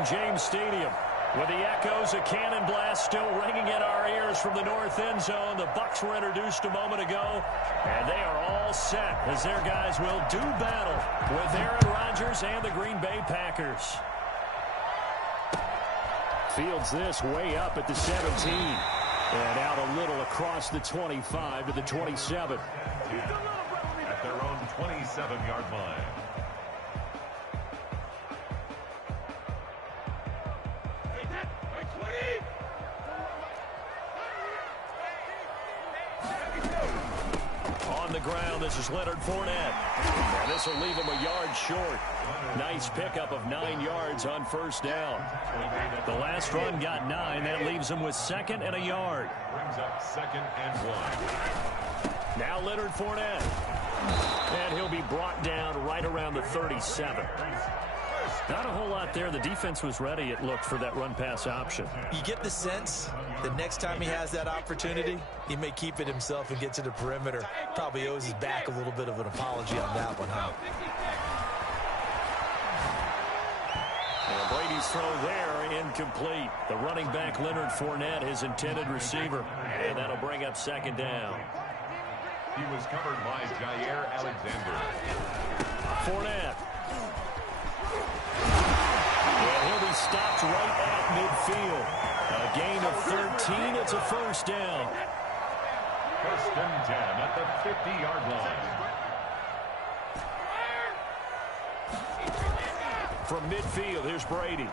Raymond James Stadium. With the echoes of cannon blast still ringing in our ears from the north end zone, the Bucs were introduced a moment ago, and they are all set as their guys will do battle with Aaron Rodgers and the Green Bay Packers. Fields this way up at the 17, and out a little across the 25 to the 27. At their own 27-yard line. On the ground, this is Leonard Fournette. And this will leave him a yard short. Nice pickup of 9 yards on first down. The last run got 9. That leaves him with 2nd and a yard. Brings up 2nd and 1. Now Leonard Fournette. And he'll be brought down right around the 37. Not a whole lot there. The defense was ready, it looked, for that run-pass option. You get the sense that next time he has that opportunity, he may keep it himself and get to the perimeter. Probably owes his back a little bit of an apology on that one, huh? And Brady's throw there, incomplete. The running back, Leonard Fournette, his intended receiver. And that'll bring up 2nd down. He was covered by Jair Alexander. Fournette. And he'll be stopped right at midfield. A gain of 13. It's a first down. 1st and 10 at the 50-yard line. From midfield, here's Brady.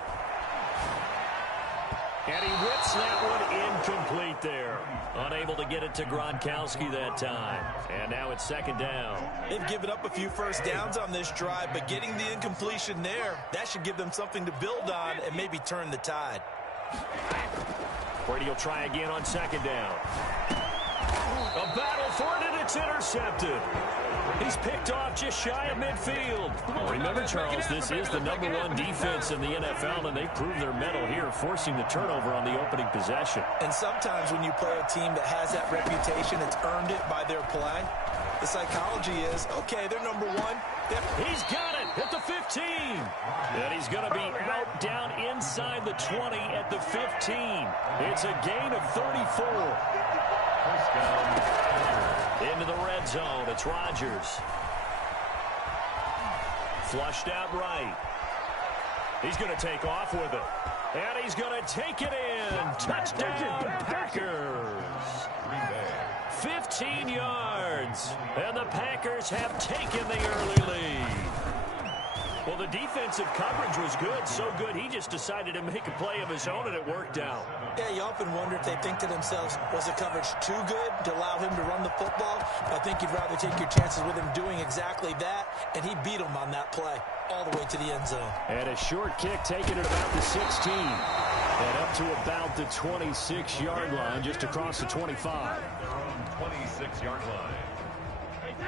And he whips that one incomplete there. Unable to get it to Gronkowski that time. And now it's 2nd down. They've given up a few first downs on this drive, but getting the incompletion there, that should give them something to build on and maybe turn the tide. Brady will try again on 2nd down. A battle for it, and it's intercepted. He's picked off just shy of midfield. Remember, Charles, this is the #1 defense in the NFL, and they proved their mettle here, forcing the turnover on the opening possession. And sometimes when you play a team that has that reputation, it's earned it by their play. The psychology is, okay, they're #1. He's got it at the 15. And he's going to be out down inside the 20 at the 15. It's a gain of 34. First down. Into the red zone. It's Rodgers. Flushed out right. He's going to take off with it. And he's going to take it in. Touchdown, Packers. 15 yards. And the Packers have taken the early lead. Well, the defensive coverage was good. So good, he just decided to make a play of his own, and it worked out. Yeah, you often wonder if they think to themselves, was the coverage too good to allow him to run the football? I think you'd rather take your chances with him doing exactly that, and he beat him on that play all the way to the end zone. And a short kick taken at about the 16. And up to about the 26-yard line, just across the 25. Their own 26-yard line.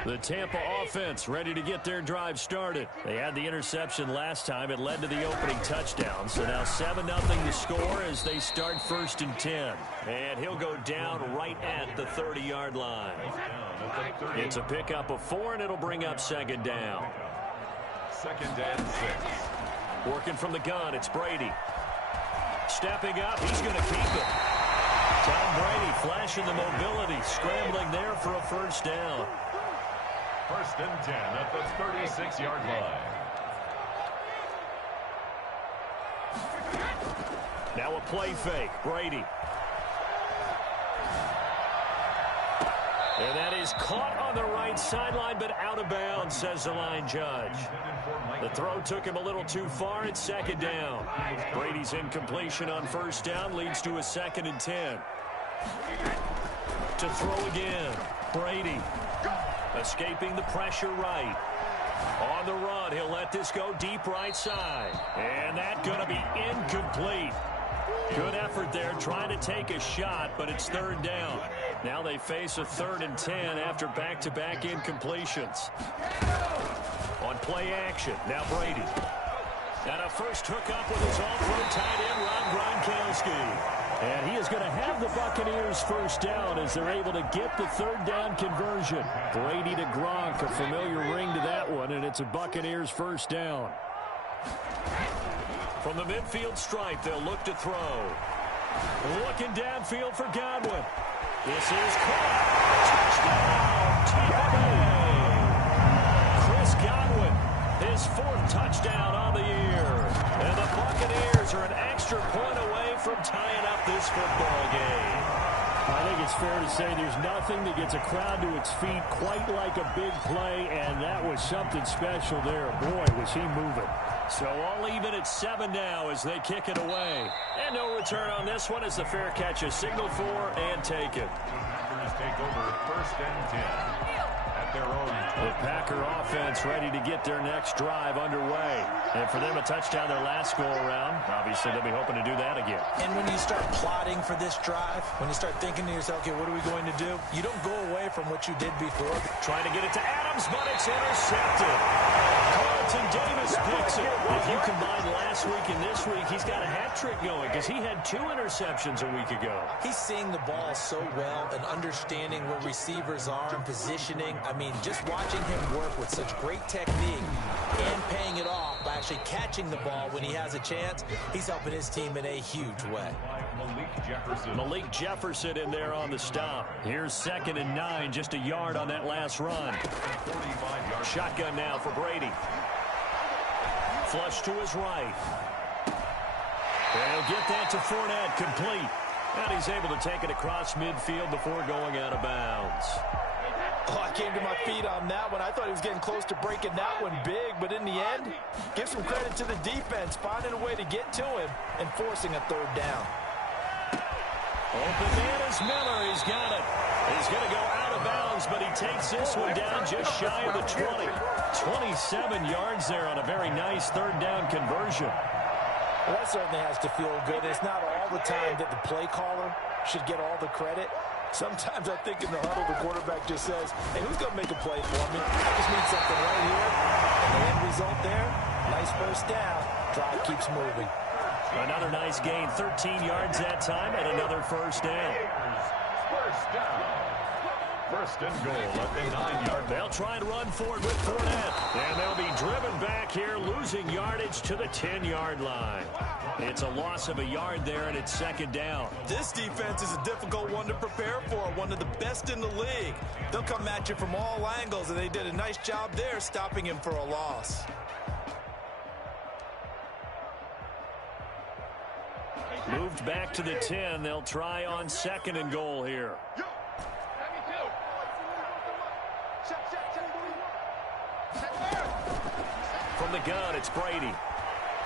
The Tampa offense ready to get their drive started. They had the interception last time. It led to the opening touchdown. So now 7-0 the score as they start 1st and 10. And he'll go down right at the 30-yard line. It's a pickup of 4, and it'll bring up 2nd down. 2nd and 6. Working from the gun, it's Brady. Stepping up, he's going to keep it. Tom Brady flashing the mobility, scrambling there for a first down. 1st and 10 at the 36-yard line. Now a play fake. Brady. And that is caught on the right sideline, but out of bounds, says the line judge. The throw took him a little too far. It's 2nd down. Brady's incompletion on first down leads to a 2nd and 10. To throw again. Brady. Escaping the pressure right. On the run, he'll let this go deep right side. And that's going to be incomplete. Good effort there, trying to take a shot, but it's 3rd down. Now they face a 3rd and 10 after back-to-back incompletions. On play action, now Brady. And a first hookup with his all-pro tight end, Rob Gronkowski. And he is going to have the Buccaneers first down as they're able to get the 3rd down conversion. Brady to Gronk, a familiar ring to that one, and it's a Buccaneers first down. From the midfield stripe, they'll look to throw. Looking downfield for Godwin. This is caught. Touchdown, Tampa Bay. Chris Godwin, his 4th touchdown on the year. And the Buccaneers are an extra point away from tying up this football game. I think it's fair to say there's nothing that gets a crowd to its feet quite like a big play, and that was something special there. Boy, was he moving. So all even at 7 now as they kick it away. And no return on this one as the fair catch is signaled for and taken. Packers take over 1st and 10 at their own. The Packer offense ready to get their next drive underway. And for them a touchdown their last go-around. Obviously, they'll be hoping to do that again. And when you start plotting for this drive, when you start thinking to yourself, okay, what are we going to do? You don't go away from what you did before. Trying to get it to Adams, but it's intercepted. Carlton Davis picks it. If you combine last week and this week, he's got a hat trick going because he had 2 interceptions a week ago. He's seeing the ball so well and understanding where receivers are and positioning. I mean, just watching him work with such great technique and paying it off by actually catching the ball when he has a chance, he's helping his team in a huge way. Malik Jefferson in there on the stop. Here's 2nd and 9, just a yard on that last run. Shotgun now for Brady. Flush to his right. They'll get that to Fournette, complete. And he's able to take it across midfield before going out of bounds. Oh, I came to my feet on that one. I thought he was getting close to breaking that one big, but in the end, give some credit to the defense, finding a way to get to him and forcing a 3rd down. Open man is Miller. He's got it. He's going to go out of bounds, but he takes this one down just shy of the 20. 27 yards there on a very nice 3rd down conversion. Well, that certainly has to feel good. It's not all the time that the play caller should get all the credit. Sometimes I think in the huddle, the quarterback just says, hey, who's going to make a play for me? I just need something right here. And the end result there, nice 1st down. Drive keeps moving. Another nice gain, 13 yards that time, and another 1st down. 1st down. 1st and goal at the 9-yard. They'll try and run forward with Fournette. And they'll be driven back here, losing yardage to the 10-yard line. It's a loss of a yard there, and it's 2nd down. This defense is a difficult one to prepare for, one of the best in the league. They'll come at you from all angles, and they did a nice job there stopping him for a loss. Moved back to the 10. They'll try on 2nd and goal here. From the gun, it's Brady.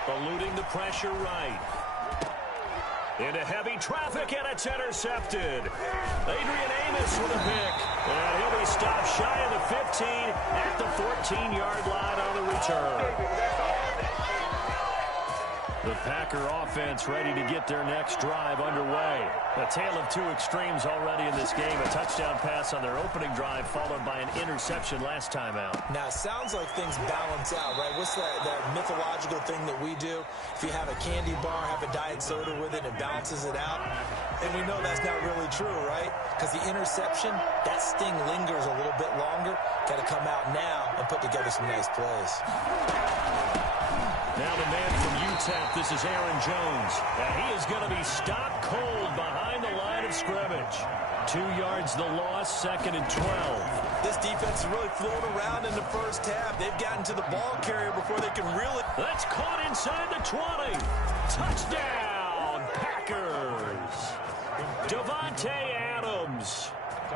Eluding the pressure right. Into heavy traffic, and it's intercepted. Adrian Amos with a pick. And he'll be stopped shy of the 15 at the 14-yard line on the return. The Packer offense ready to get their next drive underway. A tale of 2 extremes already in this game. A touchdown pass on their opening drive followed by an interception last time out. Now, it sounds like things balance out, right? What's that mythological thing that we do? If you have a candy bar, have a diet soda with it, it balances it out. And we know that's not really true, right? Because the interception, that sting lingers a little bit longer. Got to come out now and put together some nice plays. Now the man from UTEP, this is Aaron Jones. And he is going to be stopped cold behind the line of scrimmage. 2 yards the loss, 2nd and 12. This defense is really floating around in the 1st half. They've gotten to the ball carrier before they can really... That's caught inside the 20. Touchdown, Packers. Davante Adams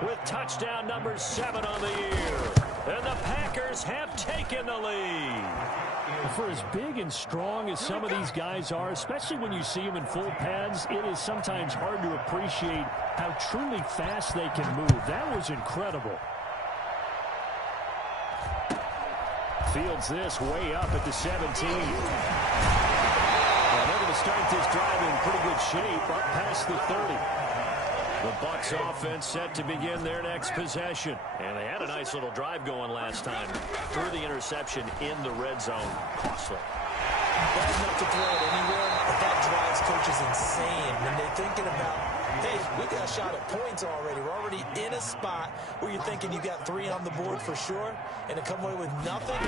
with touchdown number 7 on the year. And the Packers have taken the lead. For as big and strong as some of these guys are, especially when you see them in full pads, it is sometimes hard to appreciate how truly fast they can move. That was incredible. Fields this way up at the 17. Well, they're going to start this drive in pretty good shape up past the 30. The Bucs offense set to begin their next possession. And they had a nice little drive going last time. Threw the interception in the red zone. Costly. Bad enough to throw it anywhere, but that drives coaches insane when they're thinking about, hey, we got a shot at points already. We're already in a spot where you're thinking you got 3 on the board for sure, and to come away with nothing,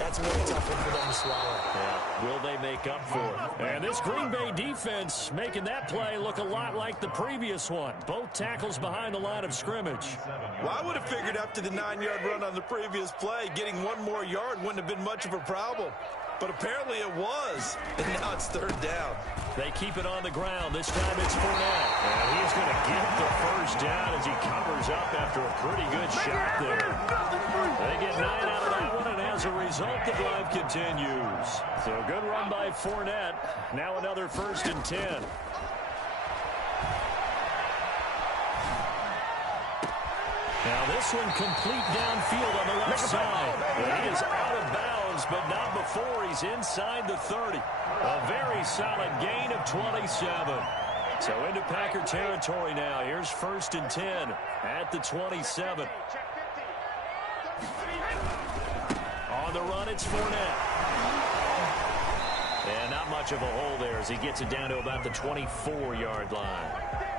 that's That's a really tough one for them to swallow. Yeah, will they make up for it? And this Green Bay defense making that play look a lot like the previous one. Both tackles behind the line of scrimmage. Well, I would have figured after the 9-yard run on the previous play, getting one more yard wouldn't have been much of a problem. But apparently it was, and now it's third down. They keep it on the ground. This time it's Fournette. And he's going to get the first down as he covers up after a pretty good shot there. They get 9 out of that one, and as a result, the drive continues. So good run by Fournette. Now another 1st and 10. Now this one complete downfield on the left side. He is out of bounds, but not before he's inside the 30. A very solid gain of 27. So into Packer territory now. Here's 1st and 10 at the 27. On the run, it's Fournette. And not much of a hole there as he gets it down to about the 24-yard line.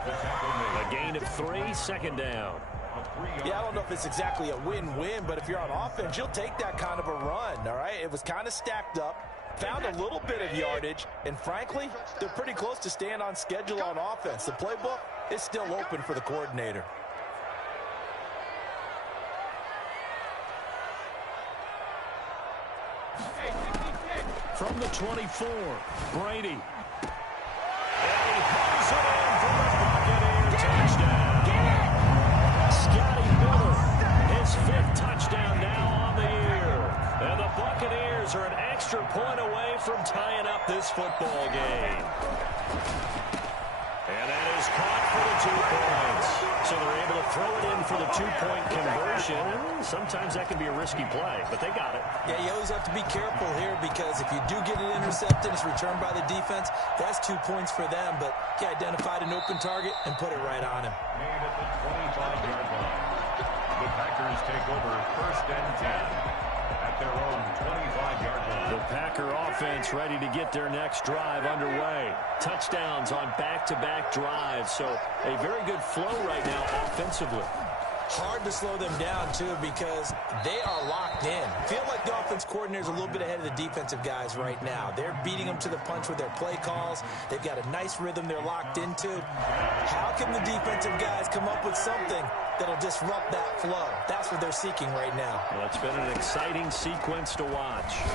A gain of 3, 2nd down. Yeah, I don't know if it's exactly a win-win, but if you're on offense, you'll take that kind of a run, all right? It was kind of stacked up, found a little bit of yardage, and frankly, they're pretty close to staying on schedule on offense. The playbook is still open for the coordinator. From the 24, Brady. And he pulls it in for the Buccaneers touchdown. Scotty Miller, his 5th touchdown now on the year. And the Buccaneers are an extra point away from tying up this football game. And that is caught for the 2 points. So they're able to throw it in for the 2-point conversion. And sometimes that can be a risky play, but they got it. Yeah, you always have to be careful here because if you do get it intercepted, it's returned by the defense. That's 2 points for them, but he identified an open target and put it right on him. Made at the 25-yard line. The Packers take over 1st and 10 at their own 25-yard line. The Packer offense ready to get their next drive underway. Touchdowns on back-to-back drives, so a very good flow right now offensively. Hard to slow them down, too, because they are locked in. Feel like the offense coordinator's a little bit ahead of the defensive guys right now. They're beating them to the punch with their play calls. They've got a nice rhythm they're locked into. How can the defensive guys come up with something that'll disrupt that flow? That's what they're seeking right now. Well, it's been an exciting sequence to watch.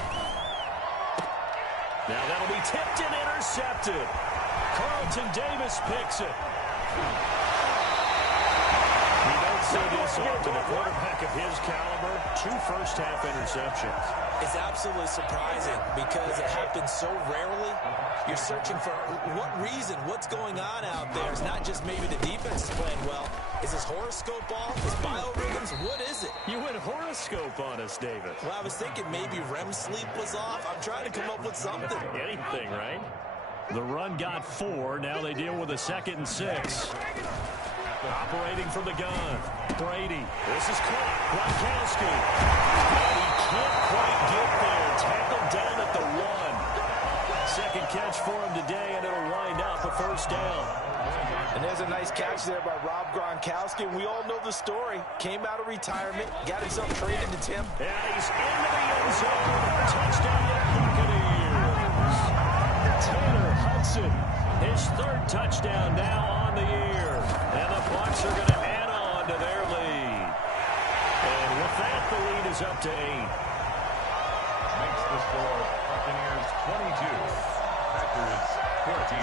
Now that'll be tipped and intercepted. Carlton Davis picks it. You don't see this often. A quarterback of his caliber, 2 first-half interceptions. It's absolutely surprising because it happens so rarely. You're searching for what reason, what's going on out there. It's not just maybe the defense is playing well. Is his horoscope off? Is biorhythms? What is it? You went horoscope on us, David. Well, I was thinking maybe REM sleep was off. I'm trying to come up with something. Anything, right? The run got 4. Now they deal with a 2nd and 6. Operating from the gun. Brady. This is caught. Gronkowski. And he can't quite get there. Tackled down at the 1. 2nd catch for him today, and it'll wind up a 1st down. And there's a nice catch there by Rob Gronkowski. And we all know the story. Came out of retirement, got himself traded to Tim. And he's into the end zone. Touchdown Buccaneers. Taylor Hudson, his 3rd touchdown now on the year. And the Bucs are going to add on to their lead. And with that, the lead is up to 8. Makes the score Buccaneers 22, Packers 14.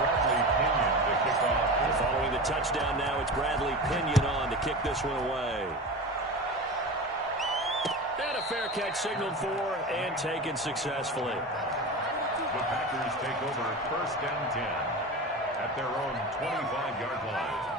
Bradley Pinion to kick off. Following the touchdown now, it's Bradley Pinion on to kick this one away. And a fair catch signaled for and taken successfully. The Packers take over 1st and 10 at their own 25-yard line.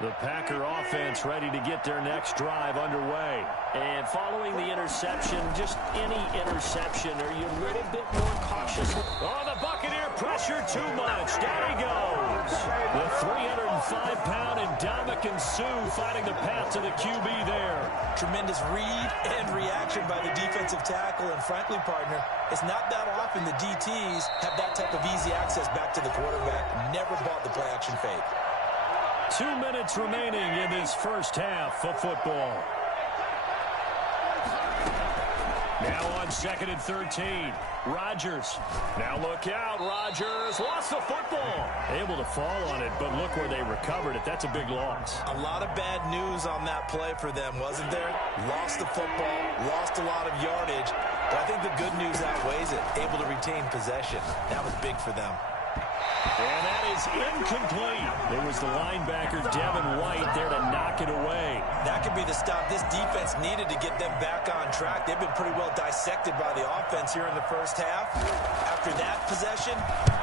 The Packer offense ready to get their next drive underway. And following the interception, just any interception, are you a little bit more cautious? Oh, the Buccaneer pressure too much. Down he goes. The 305-pound Ndamukong Suh fighting the path to the QB there. Tremendous read and reaction by the defensive tackle. And frankly, partner, it's not that often the DTs have that type of easy access back to the quarterback. Never bought the play-action fake. 2 minutes remaining in this 1st half of football. Now on 2nd and 13. Rodgers. Now look out. Rodgers lost the football. Able to fall on it, but look where they recovered it. That's a big loss. A lot of bad news on that play for them, wasn't there? Lost the football, lost a lot of yardage, but I think the good news outweighs it. Able to retain possession. That was big for them. And that is incomplete. It was the linebacker, Devin White, there to knock it away. That could be the stop this defense needed to get them back on track. They've been pretty well dissected by the offense here in the first half. After that possession,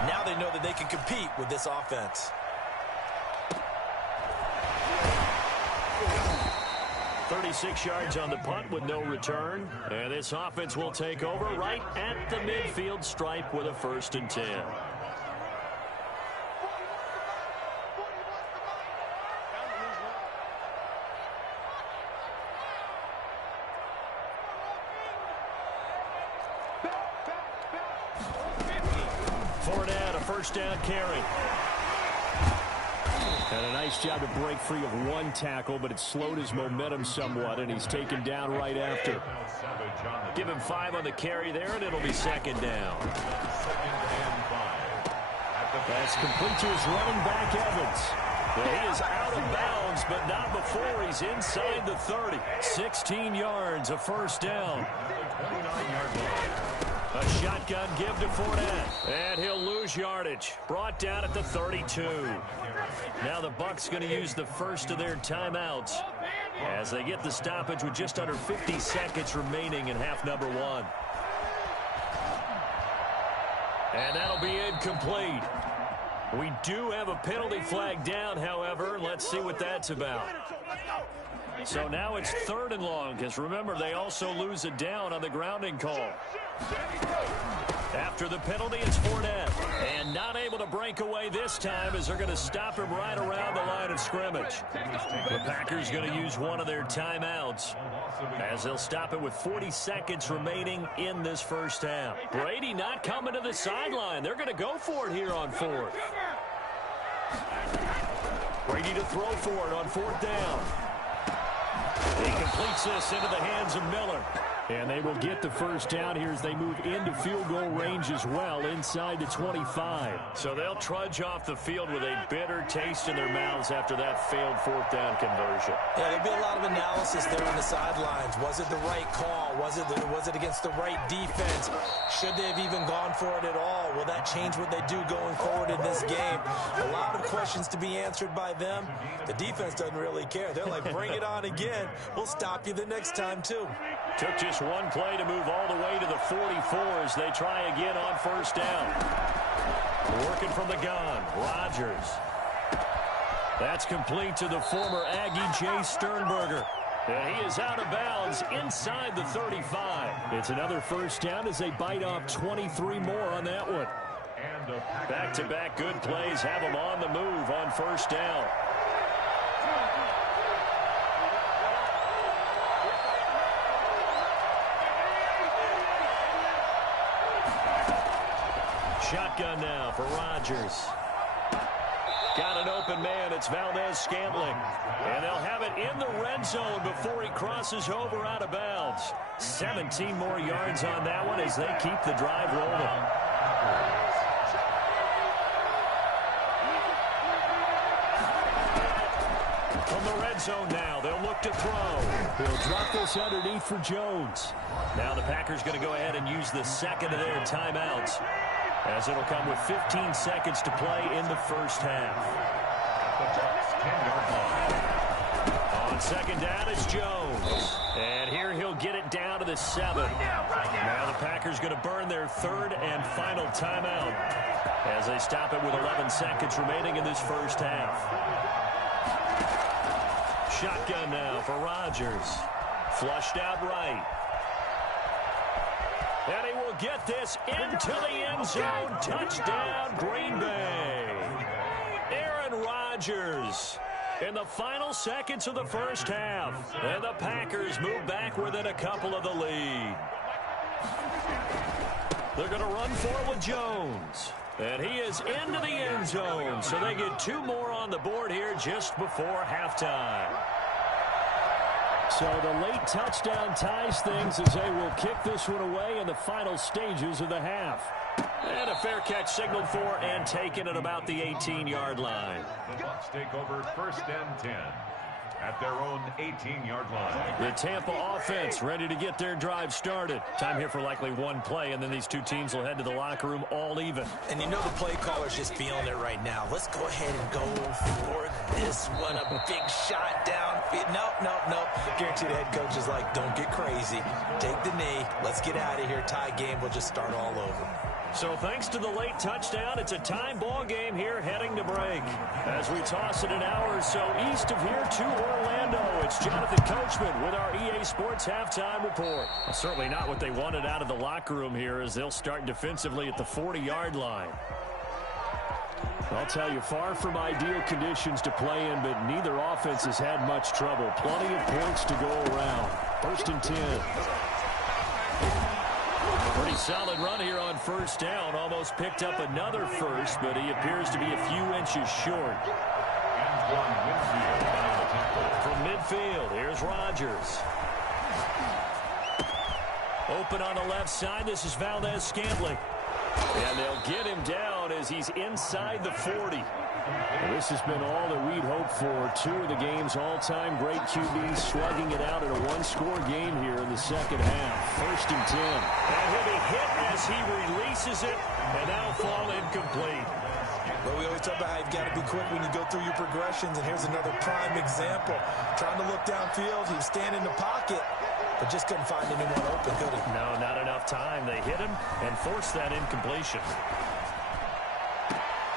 now they know that they can compete with this offense. "36 yards on the punt with no return. And this offense will take over right at the midfield stripe with a 1st and 10. Fournette, a 1st down carry. And a nice job to break free of one tackle, but it slowed his momentum somewhat, and he's taken down right after. Give him 5 on the carry there, and it'll be 2nd down. That's complete to his running back, Evans. Well, he is out of bounds, but not before he's inside the 30. 16 yards, a 1st down. A shotgun give to Fournette, and he'll lose yardage. Brought down at the 32. Now the Bucs going to use the first of their timeouts as they get the stoppage with just under 50 seconds remaining in half number 1. And that'll be incomplete. We do have a penalty flag down, however. Let's see what that's about. So now it's 3rd and long, because remember, they also lose a down on the grounding call. After the penalty, it's Fournette. And not able to break away this time as they're going to stop him right around the line of scrimmage. The Packers going to use one of their timeouts as they'll stop it with 40 seconds remaining in this first half. Brady not coming to the sideline. They're going to go for it here on 4th. Brady to throw for it on 4th down. He completes this into the hands of Miller. And they will get the 1st down here as they move into field goal range as well, inside the 25. So they'll trudge off the field with a bitter taste in their mouths after that failed 4th down conversion. Yeah, there'll be a lot of analysis there on the sidelines. Was it the right call? Was it against the right defense? Should they have even gone for it at all? Will that change what they do going forward in this game? A lot of questions to be answered by them. The defense doesn't really care. They're like, bring it on again. We'll stop you the next time, too. Took just one play to move all the way to the 44 as they try again on 1st down. Working from the gun, Rodgers. That's complete to the former Aggie Jay Sternberger. And he is out of bounds inside the 35. It's another 1st down as they bite off 23 more on that one. Back-to-back good plays have them on the move on 1st down. Shotgun now for Rodgers. Got an open man. It's Valdez-Scantling. And they'll have it in the red zone before he crosses over out of bounds. 17 more yards on that one as they keep the drive rolling. From the red zone now, they'll look to throw. He'll drop this underneath for Jones. Now the Packers going to go ahead and use the 2nd of their timeouts, as it'll come with 15 seconds to play in the first half. On 2nd down, it's Jones. And here he'll get it down to the 7. Now the Packers going to burn their 3rd and final timeout as they stop it with 11 seconds remaining in this first half. Shotgun now for Rodgers. Flushed out right. And he will get this into the end zone. Touchdown, Green Bay. Aaron Rodgers in the final seconds of the first half. And the Packers move back within a couple of the lead. They're going to run for it with Jones. And he is into the end zone. So they get 2 more on the board here just before halftime. So the late touchdown ties things as they will kick this one away in the final stages of the half. And a fair catch signaled for and taken at about the 18-yard line. The Bucs take over 1st and 10 at their own 18-yard line. The Tampa offense ready to get their drive started. Time here for likely one play, and then these two teams will head to the locker room all even. And you know the play caller's just feeling it right now. Let's go ahead and go for this one. A big shot downfield. Nope. Guarantee the head coach is like, don't get crazy. Take the knee. Let's get out of here. Tie game. We'll just start all over. So thanks to the late touchdown, it's a time ball game here heading to break. As we toss it an hour or so east of here to Orlando, it's Jonathan Coachman with our EA Sports Halftime Report. Well, certainly not what they wanted out of the locker room here as they'll start defensively at the 40-yard line. I'll tell you, far from ideal conditions to play in, but neither offense has had much trouble. Plenty of points to go around. 1st and 10. Pretty solid run here on 1st down. Almost picked up another first, but he appears to be a few inches short. From midfield, here's Rodgers. Open on the left side. This is Valdez-Scantling. And they'll get him down as he's inside the 40. Well, this has been all that we'd hoped for. 2 of the game's all-time great QBs slugging it out in a one-score game here in the second half. 1st and 10. And he'll be hit as he releases it, and that'll fall incomplete. But we always talk about how you've got to be quick when you go through your progressions, and here's another prime example. Trying to look downfield, he was standing in the pocket, but just couldn't find anyone open, could he? No, not enough time. They hit him and forced that incompletion.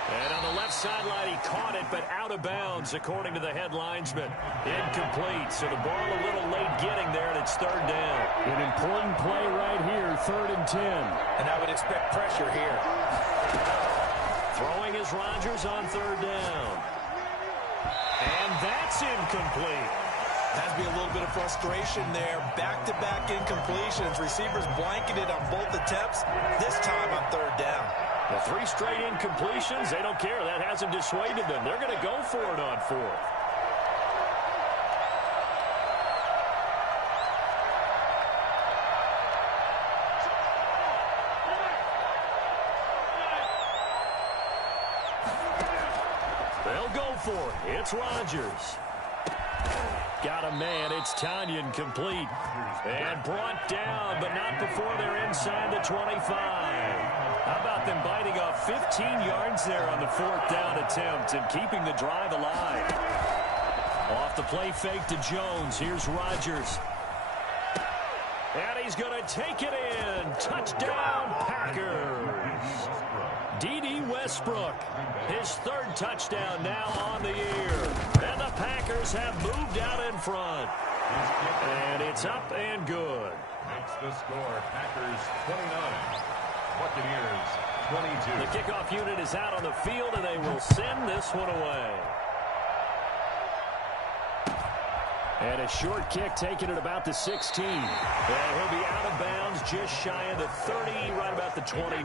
And on the left sideline, he caught it, but out of bounds, according to the head linesman. Incomplete, so the ball a little late getting there, and it's 3rd down. An important play right here, 3rd and 10. And I would expect pressure here. Throwing is Rodgers on 3rd down. And that's incomplete. Has to be a little bit of frustration there. Back-to-back incompletions. Receivers blanketed on both attempts. This time on 3rd down. The 3 straight incompletions, they don't care. That hasn't dissuaded them. They're going to go for it on 4th. They'll go for it. It's Rodgers. Got a man. It's Tanyan complete. And brought down, but not before they're inside the 25. How about them biting off 15 yards there on the 4th down attempt and keeping the drive alive? Off the play fake to Jones. Here's Rodgers. And he's going to take it in. Touchdown, Packers. D.D. Westbrook, his 3rd touchdown now on the year. And the Packers have moved out in front. And it's up and good. Makes the score Packers 29. Buccaneers 22. The kickoff unit is out on the field, and they will send this one away. And a short kick taken at about the 16. And he'll be out of bounds just shy of the 30, right about the 29.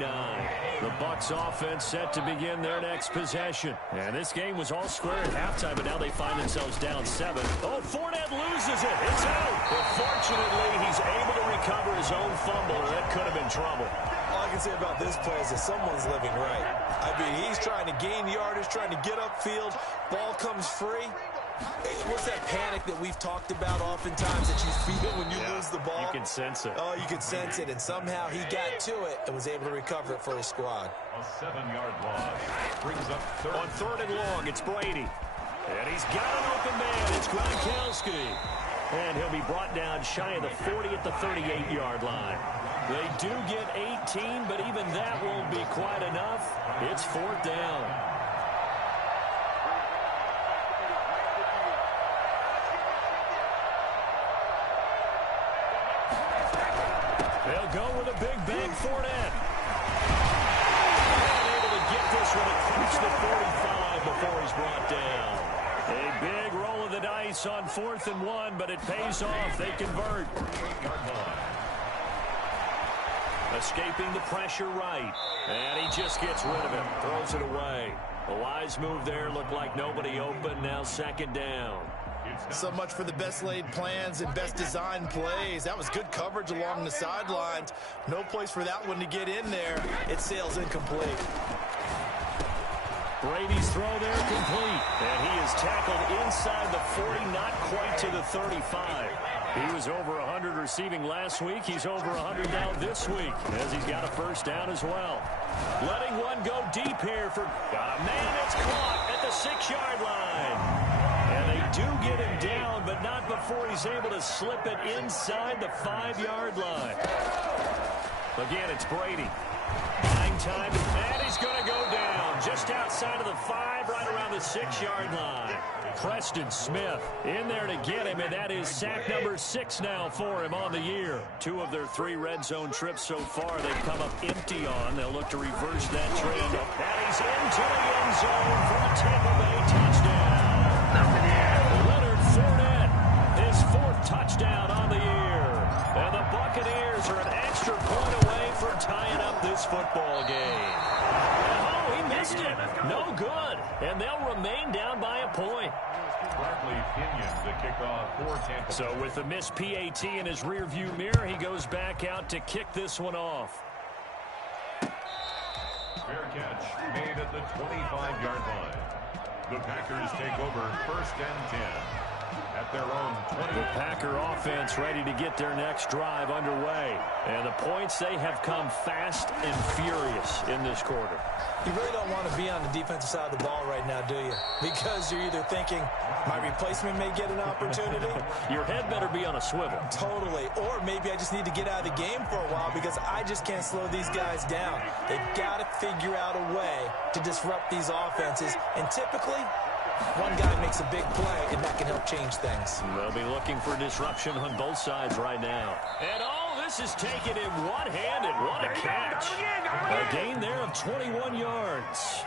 The Bucs offense set to begin their next possession. And this game was all square at halftime, but now they find themselves down 7. Oh, Fournette loses it. It's out. But fortunately, he's able to recover his own fumble, or that could have been trouble. All I can say about this play is that someone's living right. I mean, he's trying to gain yardage, trying to get upfield. Ball comes free. What's that panic that we've talked about oftentimes that you feel when you lose the ball? You can sense it. Oh, you can sense it, and somehow he got to it and was able to recover it for his squad. A 7-yard loss brings up 3rd. On 3rd and long, it's Brady. And he's got an open man. It's Gronkowski. And he'll be brought down shy of the 40 at the 38-yard line. They do get 18, but even that won't be quite enough. It's 4th down. They'll go with a big bank Fournette. And able to get this one across the 45 before he's brought down. A big roll of the dice on 4th and 1, but it pays off. They convert. Escaping the pressure right. And he just gets rid of it. Throws it away. A wise move there. Looked like nobody open. Now 2nd down. So much for the best laid plans and best designed plays. That was good coverage along the sidelines. No place for that one to get in there. It sails incomplete. Brady's throw there complete. And he is tackled inside the 40, not quite to the 35. He was over 100 receiving last week. He's over 100 now this week as he's got a first down as well. Letting one go deep here for got a man that's caught at the 6-yard line. And they do get him down, but not before he's able to slip it inside the 5-yard line. Again, it's Brady. Buying time, and he's going to go down just outside of the 5, right around the 6-yard line. Preston Smith in there to get him, and that is sack number 6 now for him on the year. 2 of their 3 red zone trips so far they've come up empty on. They'll look to reverse that trend. And he's into the end zone for a Tampa Bay touchdown. Leonard Fournette, his 4th touchdown on the year. And the Buccaneers are an extra point away from tying up this football game. Oh, he missed it. No good. And they'll remain down by a point. So with the missed PAT in his rearview mirror, he goes back out to kick this one off. Fair catch made at the 25-yard line. The Packers take over 1st and 10 at their own 20. The Packer offense ready to get their next drive underway. And the points, they have come fast and furious in this quarter. You really don't want to be on the defensive side of the ball right now, do you? Because you're either thinking, my replacement may get an opportunity. Your head better be on a swivel. Totally. Or maybe I just need to get out of the game for a while because I just can't slow these guys down. They've got to figure out a way to disrupt these offenses. And typically, one guy makes a big play, and that can help change things. They'll be looking for disruption on both sides right now. And all this is taken in one-handed. What a catch. A gain there of 21 yards.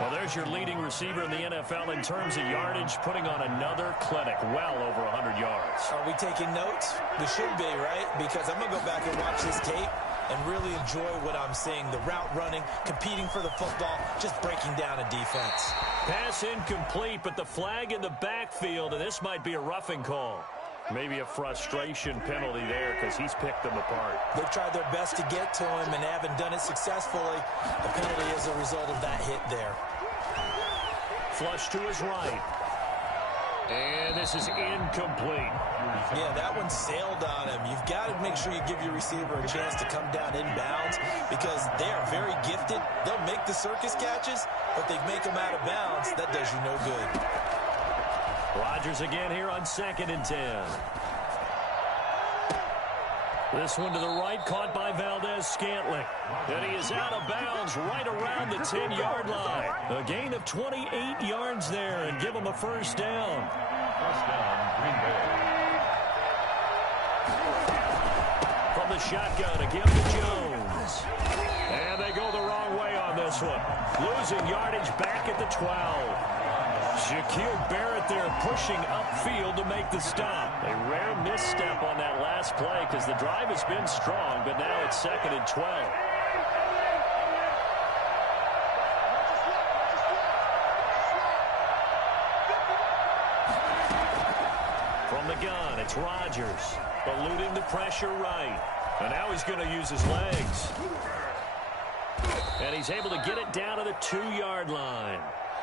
Well, there's your leading receiver in the NFL in terms of yardage, putting on another clinic, well over 100 yards. Are we taking notes? We should be, right? Because I'm going to go back and watch this tape and really enjoy what I'm seeing. The route running, competing for the football, just breaking down a defense. Pass incomplete, but the flag in the backfield, and this might be a roughing call. Maybe a frustration penalty there because he's picked them apart. They've tried their best to get to him and haven't done it successfully. The penalty is a result of that hit there. Flush to his right. And this is incomplete. Yeah, that one sailed on him. You've got to make sure you give your receiver a chance to come down inbounds because they are very gifted. They'll make the circus catches, but they make them out of bounds. That does you no good. Rodgers again here on 2nd and 10. This one to the right, caught by Valdez-Scantling. And he is out of bounds right around the 10-yard line. A gain of 28 yards there and give him a first down. First down, Green Bay. From the shotgun, again to Jones. And they go the wrong way on this one. Losing yardage back at the 12. Shaquille Barrett there pushing upfield to make the stop. A rare misstep on that last play because the drive has been strong, but now it's 2nd and 12. From the gun, it's Rodgers. Eluding the pressure right. And now he's going to use his legs. And he's able to get it down to the 2-yard line.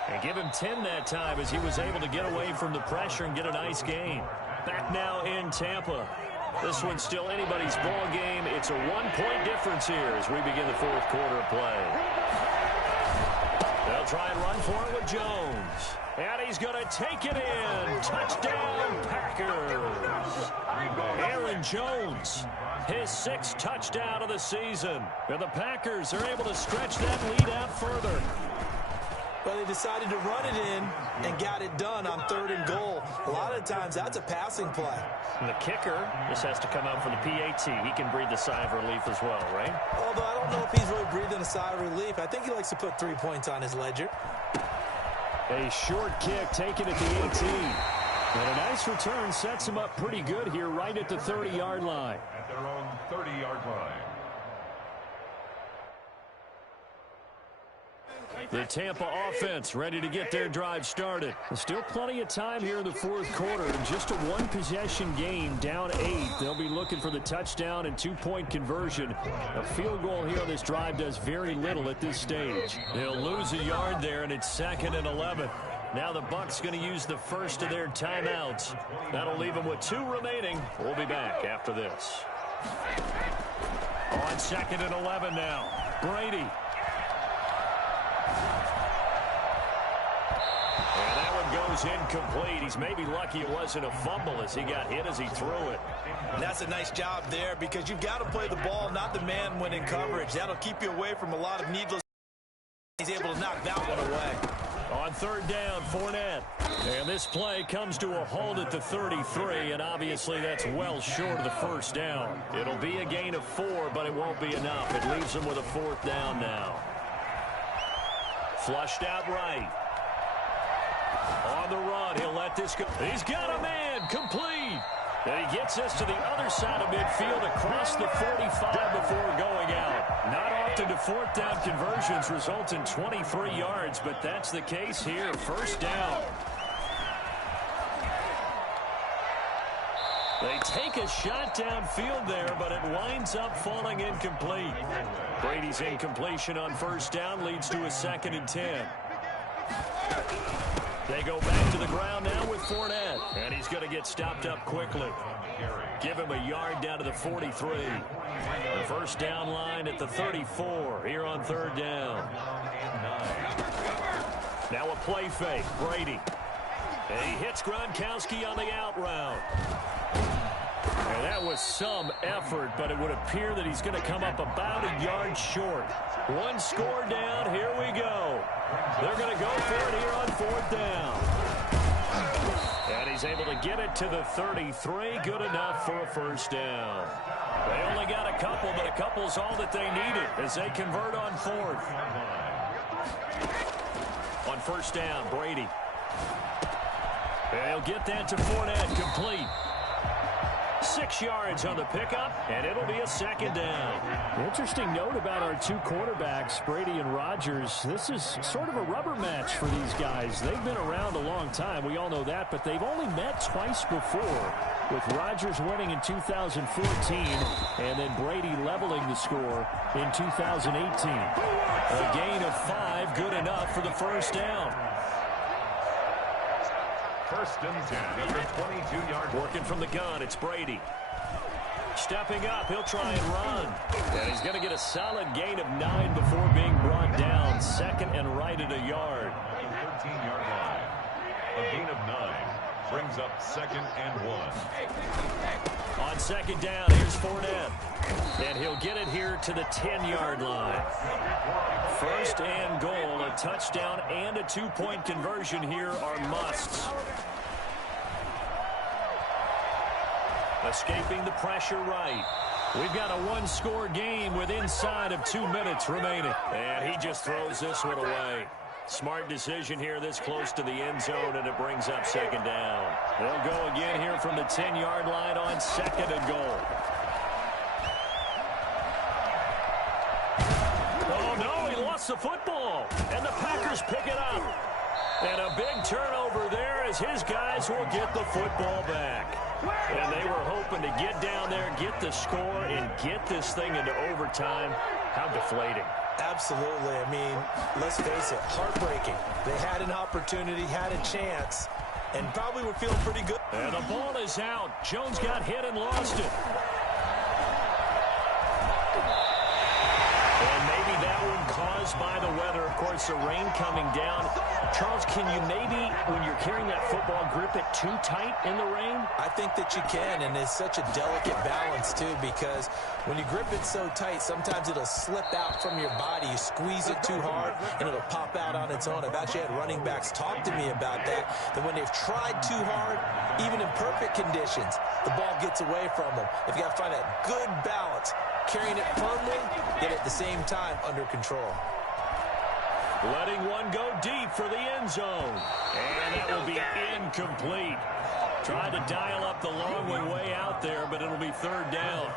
And give him 10 that time as he was able to get away from the pressure and get a nice gain. Back now in Tampa. This one's still anybody's ball game. It's a 1-point difference here as we begin the 4th quarter of play. They'll try and run for it with Jones. And he's going to take it in. Touchdown, Packers. Aaron Jones, his 6th touchdown of the season. And the Packers are able to stretch that lead out further. Well, they decided to run it in and got it done on 3rd and goal. A lot of times, that's a passing play. And the kicker, this has to come out from the PAT. He can breathe a sigh of relief as well, right? Although I don't know if he's really breathing a sigh of relief. I think he likes to put 3 points on his ledger. A short kick taken at the 18. And a nice return sets him up pretty good here right at the 30-yard line. At their own 30-yard line. The Tampa offense ready to get their drive started. There's still plenty of time here in the fourth quarter. Just a one-possession game, down 8. They'll be looking for the touchdown and two-point conversion. A field goal here on this drive does very little at this stage. They'll lose a yard there, and it's 2nd and 11. Now the Bucs going to use the first of their timeouts. That'll leave them with 2 remaining. We'll be back after this. On 2nd and 11 now. Brady. And that one goes incomplete. He's maybe lucky it wasn't a fumble as he got hit as he threw it. And that's a nice job there because you've got to play the ball, not the man when in coverage. That'll keep you away from a lot of needless. He's able to knock that one away. On 3rd down, Fournette. And this play comes to a halt at the 33, and obviously that's well short of the first down. It'll be a gain of 4, but it won't be enough. It leaves him with a 4th down now. Flushed out right. On the run, he'll let this go. He's got a man, complete. And he gets us to the other side of midfield across the 45 before going out. Not often do 4th down conversions result in 23 yards, but that's the case here. 1st down. They take a shot downfield there, but it winds up falling incomplete. Brady's incompletion on 1st down leads to a 2nd and 10. They go back to the ground now with Fournette, and he's going to get stopped up quickly. Give him a yard down to the 43. The 1st down line at the 34 here on 3rd down. Now a play fake, Brady. And he hits Gronkowski on the out route. And that was some effort, but it would appear that he's going to come up about a yard short. 1 score down, here we go. They're going to go for it here on 4th down. And he's able to get it to the 33. Good enough for a 1st down. They only got a couple, but a couple's all that they needed as they convert on 4th. On 1st down, Brady. And he'll get that to Fournette, complete. 6 yards on the pickup, and it'll be a 2nd down. Interesting note about our 2 quarterbacks, Brady and Rodgers. This is sort of a rubber match for these guys. They've been around a long time. We all know that, but they've only met twice before, with Rodgers winning in 2014 and then Brady leveling the score in 2018. A gain of 5, good enough for the 1st down. 1st and 10 at the 22-yard. Working from the gun, it's Brady. Stepping up, he'll try and run. And he's going to get a solid gain of 9 before being brought down. 2nd and right at a yard. 13-yard line. A gain of 9 brings up 2nd and 1. On 2nd down, here's Fournette. And he'll get it here to the 10-yard line. 1st and goal, a touchdown and a 2-point conversion here are musts. Escaping the pressure right. We've got a 1-score game with inside of 2 minutes remaining. And he just throws this one away. Smart decision here this close to the end zone, and it brings up 2nd down. They'll go again here from the 10-yard line on 2nd and goal. Oh, no, he lost the football, and the Packers pick it up. And a big turnover there as his guys will get the football back. And they were hoping to get down there, get the score, and get this thing into overtime. How deflating. Absolutely. I mean, let's face it, heartbreaking. They had an opportunity, had a chance, and probably were feeling pretty good. And the ball is out. Jones got hit and lost it. And maybe that one caused by the weather. Of course, the rain coming down. Charles, can you maybe, when you're carrying that football, grip it too tight in the rain? I think that you can, and it's such a delicate balance, too, because when you grip it so tight, sometimes it'll slip out from your body. You squeeze it too hard, and it'll pop out on its own. I've actually had running backs talk to me about that when they've tried too hard, even in perfect conditions, the ball gets away from them. If you got to find that good balance, carrying it firmly, yet at the same time under control. Letting one go deep for the end zone. And that will be incomplete. Tried to dial up the long way out there, but it'll be third down.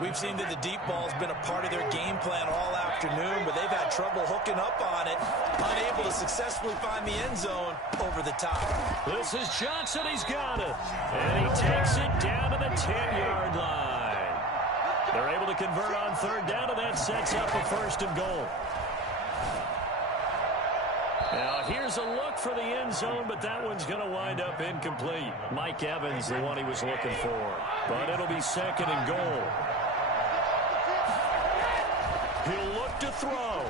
We've seen that the deep ball's been a part of their game plan all afternoon, but they've had trouble hooking up on it, unable to successfully find the end zone over the top. This is Johnson. He's got it. And he takes it down to the 10-yard line. They're able to convert on third down, and that sets up a first and goal. Now, here's a look for the end zone, but that one's going to wind up incomplete. Mike Evans, the one he was looking for. But it'll be second and goal. He'll look to throw.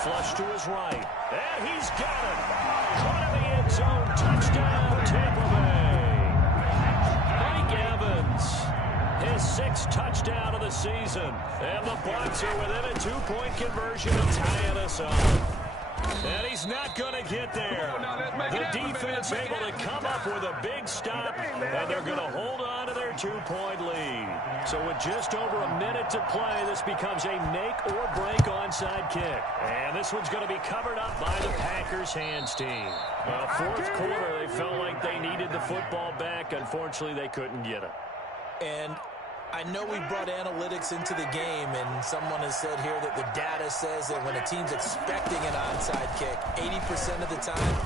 Flush to his right. And he's got it. Caught in the end zone. Touchdown, Tampa Bay. Mike Evans, his sixth touchdown of the season. And the Bucs are within a two-point conversion of tying us up. And he's not going to get there. The defense able to come up with a big stop, and they're going to hold on to their two-point lead. So with just over a minute to play, this becomes a make-or-break onside kick. And this one's going to be covered up by the Packers hands team. Fourth quarter, they felt like they needed the football back. Unfortunately, they couldn't get it. And I know we brought analytics into the game, and someone has said here that the data says that when a team's expecting an onside kick, 80% of the time,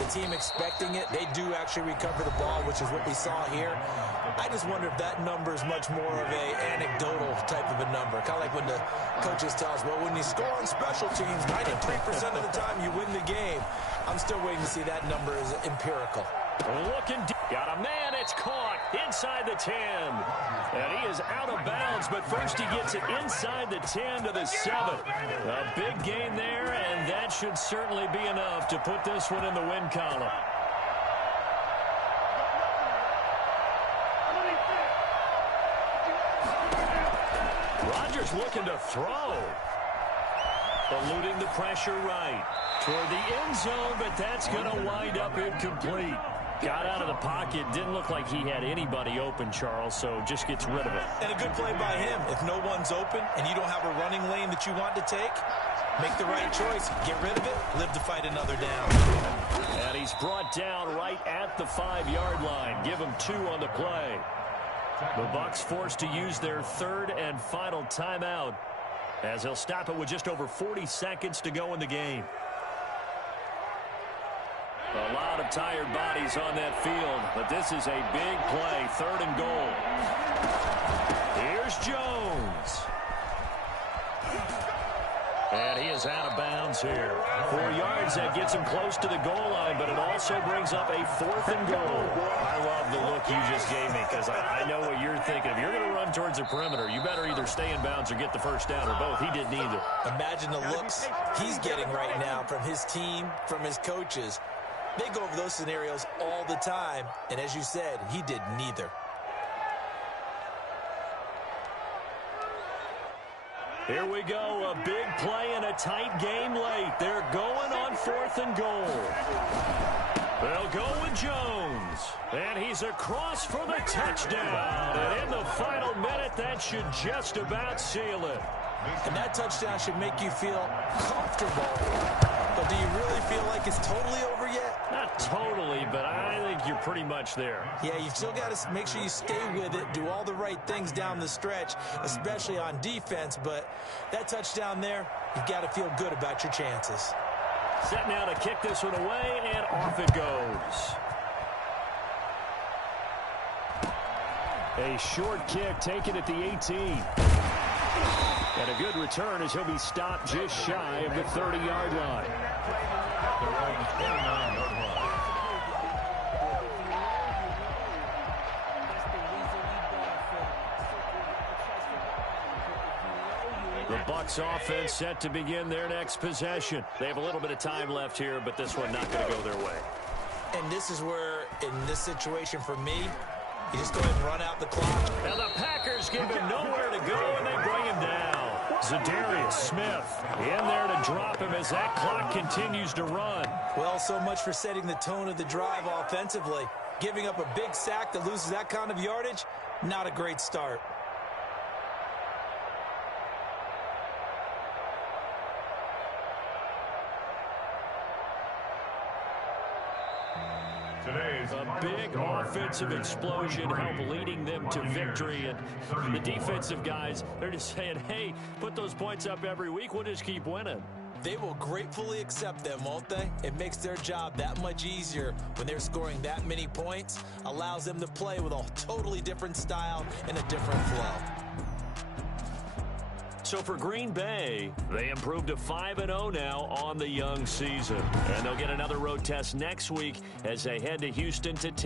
the team expecting it, they do actually recover the ball, which is what we saw here. I just wonder if that number is much more of a anecdotal type of a number. Kind of like when the coaches tell us, well, when you score on special teams, 93% of the time you win the game. I'm still waiting to see that number is empirical. Looking deep. Got a man. It's caught inside the 10. And he is out of bounds, but first he gets it inside the 10 to the 7. A big gain there, and that should certainly be enough to put this one in the win column. Rodgers looking to throw. Eluding the pressure right. Toward the end zone, but that's going to wind up incomplete. Got out of the pocket. Didn't look like he had anybody open, Charles, so just gets rid of it. And a good play by him. If no one's open and you don't have a running lane that you want to take, make the right choice. Get rid of it. Live to fight another down. And he's brought down right at the 5-yard line. Give him 2 on the play. The Bucs forced to use their third and final timeout, as they'll stop it with just over 40 seconds to go in the game. A lot of tired bodies on that field, but this is a big play, third and goal. Here's Jones. And he is out of bounds here. 4 yards, that gets him close to the goal line, but it also brings up a fourth and goal. I love the look you just gave me, because I know what you're thinking. If you're going to run towards the perimeter, you better either stay in bounds or get the first down, or both. He did neither. Imagine the looks he's getting right now from his team, from his coaches. They go over those scenarios all the time, and as you said, he did neither. Here we go, a big play in a tight game late. They're going on fourth and goal. They'll go with Jones, and he's across for the touchdown. And in the final minute, that should just about seal it. And that touchdown should make you feel comfortable. But do you really feel like it's totally over yet? Not totally, but I think you're pretty much there. Yeah, you've still got to make sure you stay with it, do all the right things down the stretch, especially on defense. But that touchdown there, you've got to feel good about your chances. Set now to kick this one away, and off it goes. A short kick taken at the 18. And a good return as he'll be stopped just shy of the 30-yard line. The Bucs offense set to begin their next possession. They have a little bit of time left here, but this one not going to go their way. And this is where, in this situation for me, you just go ahead and run out the clock. And the Packers give him nowhere to go, and they bring him down. Zadarius Smith in there to drop him as that clock continues to run. Well, so much for setting the tone of the drive offensively. Giving up a big sack that loses that kind of yardage, not a great start. A big offensive explosion helped leading them to victory. And the defensive guys, they're just saying, hey, put those points up every week. We'll just keep winning. They will gratefully accept them, won't they? It makes their job that much easier when they're scoring that many points. Allows them to play with a totally different style and a different flow. So for Green Bay, they improved to 5-0 now on the young season. And they'll get another road test next week as they head to Houston to